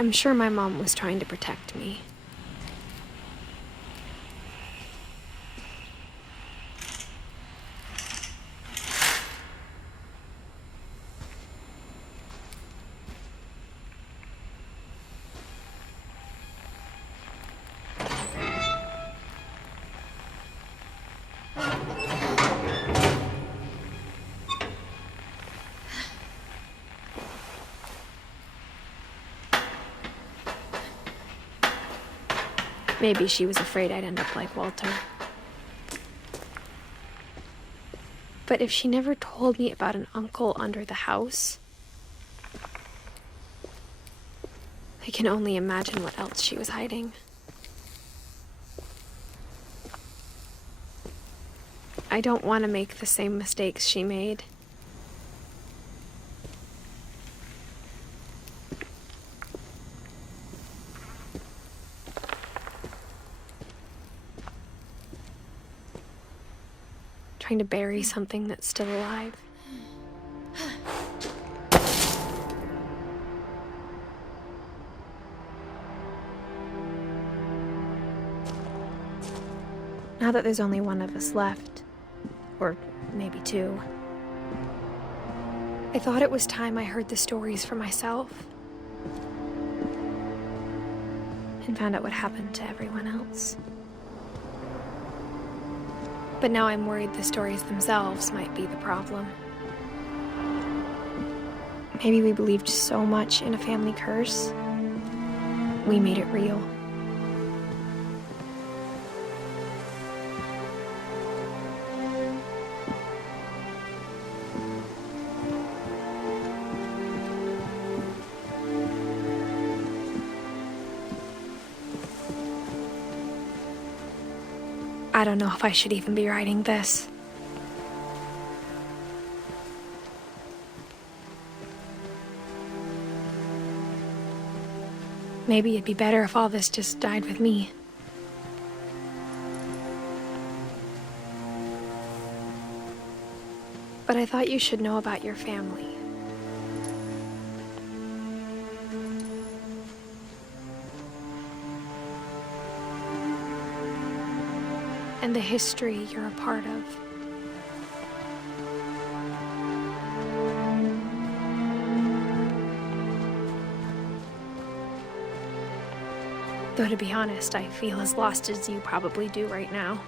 I'm sure my mom was trying to protect me. Maybe she was afraid I'd end up like Walter. But if she never told me about an uncle under the house, I can only imagine what else she was hiding. I don't want to make the same mistakes she made. Trying to bury something that's still alive. Now that there's only one of us left, or maybe two, I thought it was time I heard the stories for myself and found out what happened to everyone else. But now I'm worried the stories themselves might be the problem. Maybe we believed so much in a family curse, we made it real. I don't know if I should even be writing this. Maybe it'd be better if all this just died with me. But I thought you should know about your family. And the history you're a part of. Though to be honest, I feel as lost as you probably do right now.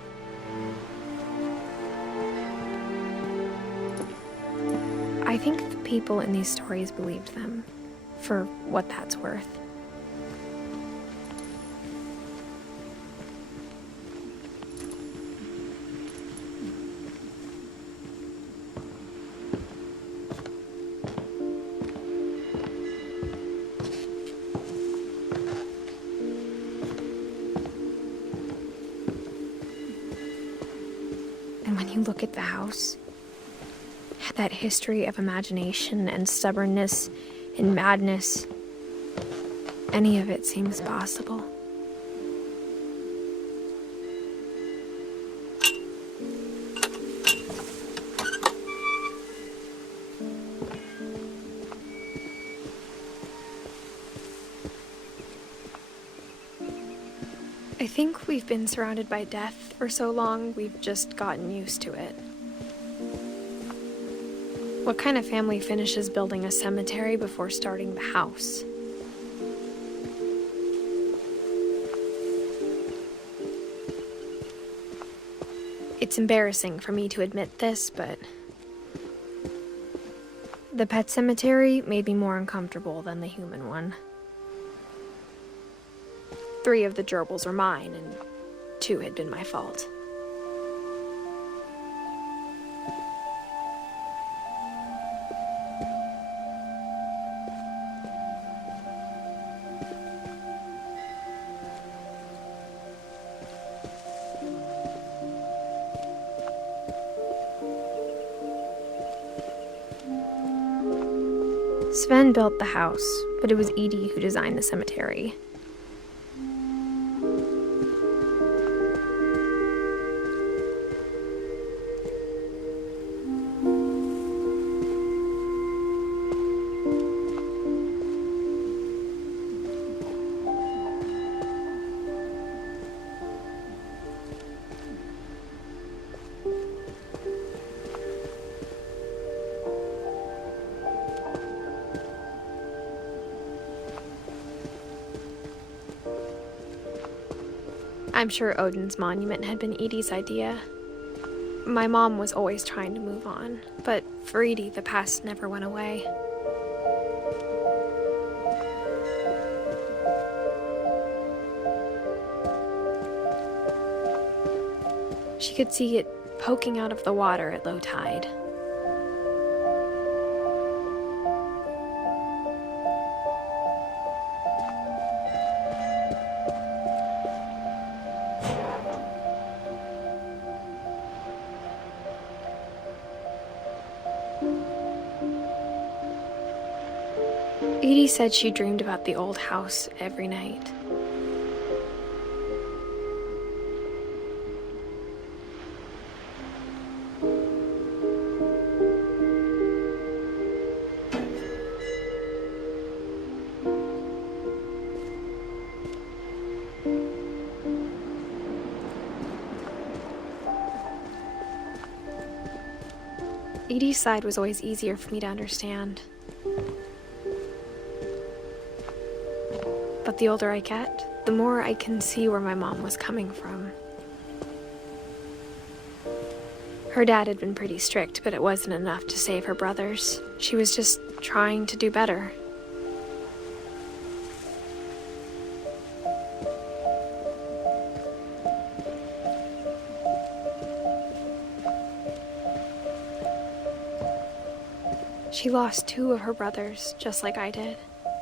I think the people in these stories believed them, for what that's worth. And when you look at the house, that history of imagination and stubbornness and madness, any of it seems possible. I think we've been surrounded by death for so long, we've just gotten used to it. What kind of family finishes building a cemetery before starting the house? It's embarrassing for me to admit this, but the pet cemetery made me more uncomfortable than the human one. 3 of the gerbils were mine, and 2 had been my fault. Sven built the house, but it was Edith who designed the cemetery. I'm sure Odin's monument had been Edie's idea. My mom was always trying to move on, but for Edie, the past never went away. She could see it poking out of the water at low tide. Edie said she dreamed about the old house every night. Edie's side was always easier for me to understand. But the older I get, the more I can see where my mom was coming from. Her dad had been pretty strict, but it wasn't enough to save her brothers. She was just trying to do better. She lost 2 of her brothers, just like I did.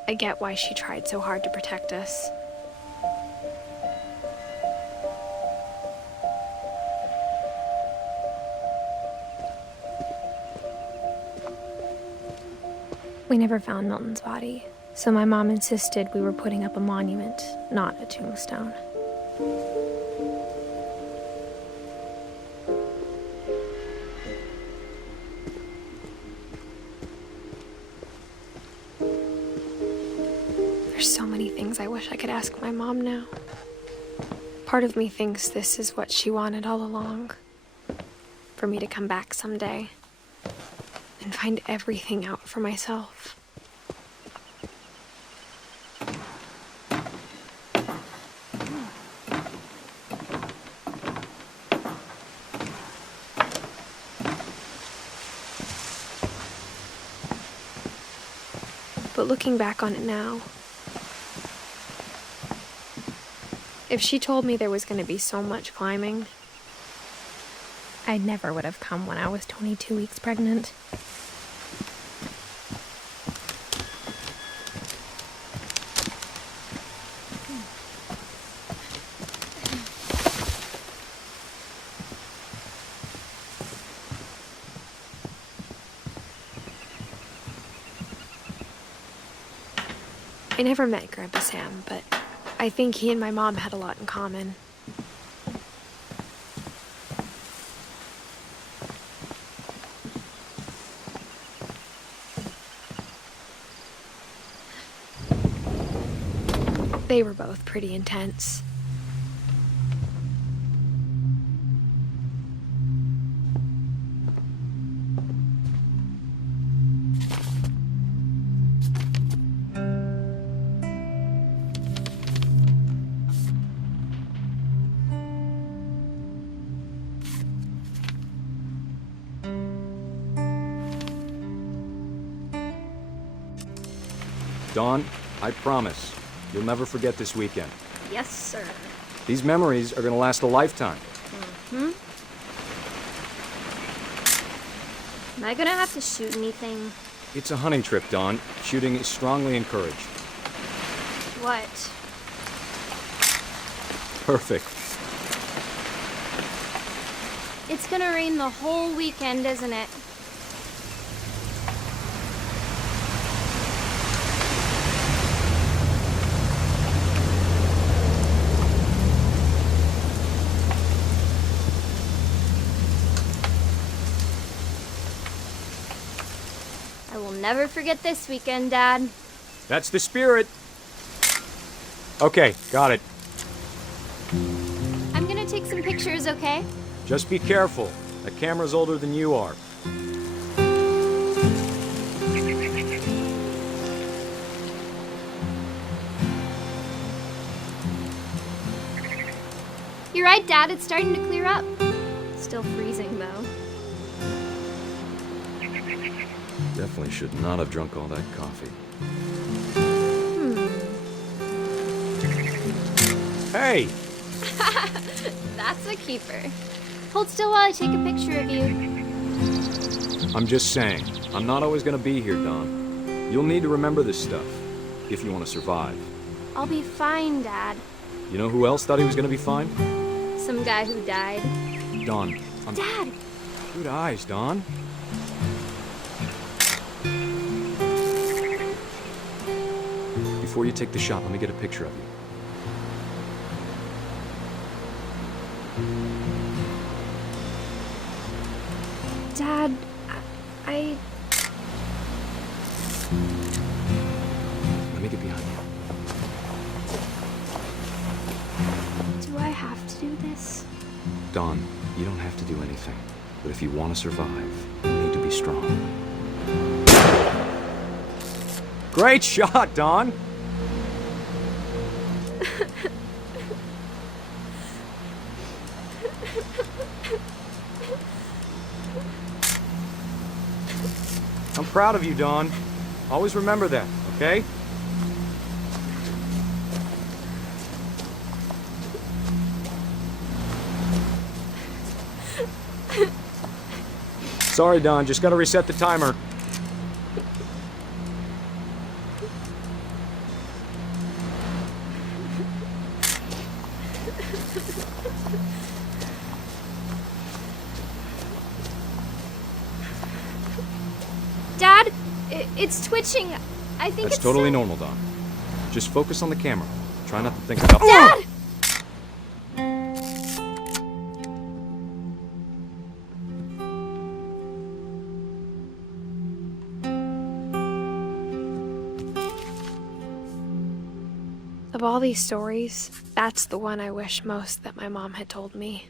I get why she tried so hard to protect us. We never found Milton's body, so my mom insisted we were putting up a monument, not a tombstone. There's so many things I wish I could ask my mom now. Part of me thinks this is what she wanted all along. For me to come back someday and find everything out for myself. But looking back on it now, if she told me there was going to be so much climbing, I never would have come when I was 22 weeks pregnant. I never met Grandpa Sam, but I think he and my mom had a lot in common. They were both pretty intense. Dawn, I promise, you'll never forget this weekend. Yes, sir. These memories are gonna last a lifetime. Am I gonna have to shoot anything? It's a hunting trip, Dawn. Shooting is strongly encouraged. What? Perfect. It's gonna rain the whole weekend, isn't it? I will never forget this weekend, Dad. That's the spirit. Okay, got it. I'm gonna take some pictures, okay? Just be careful. That camera's older than you are. You're right, Dad. It's starting to clear up. Still freezing, though. Definitely should not have drunk all that coffee. Hey! That's a keeper. Hold still while I take a picture of you. I'm just saying, I'm not always gonna be here, Dawn. You'll need to remember this stuff, if you want to survive. I'll be fine, Dad. You know who else thought he was gonna be fine? Some guy who died. Dawn, I'm... Dad! Good eyes, Dawn. Before you take the shot, let me get a picture of you. Dad, I... Let me get behind you. Do I have to do this? Dawn, you don't have to do anything. But if you want to survive, you need to be strong. Great shot, Dawn! I'm proud of you, Dawn. Always remember that, okay? Sorry, Dawn. Just gotta reset the timer. Dad, it's twitching. I think That's it's totally so- normal, Dawn. Just focus on the camera. Try not to think about... Dad! Of all these stories, that's the one I wish most that my mom had told me.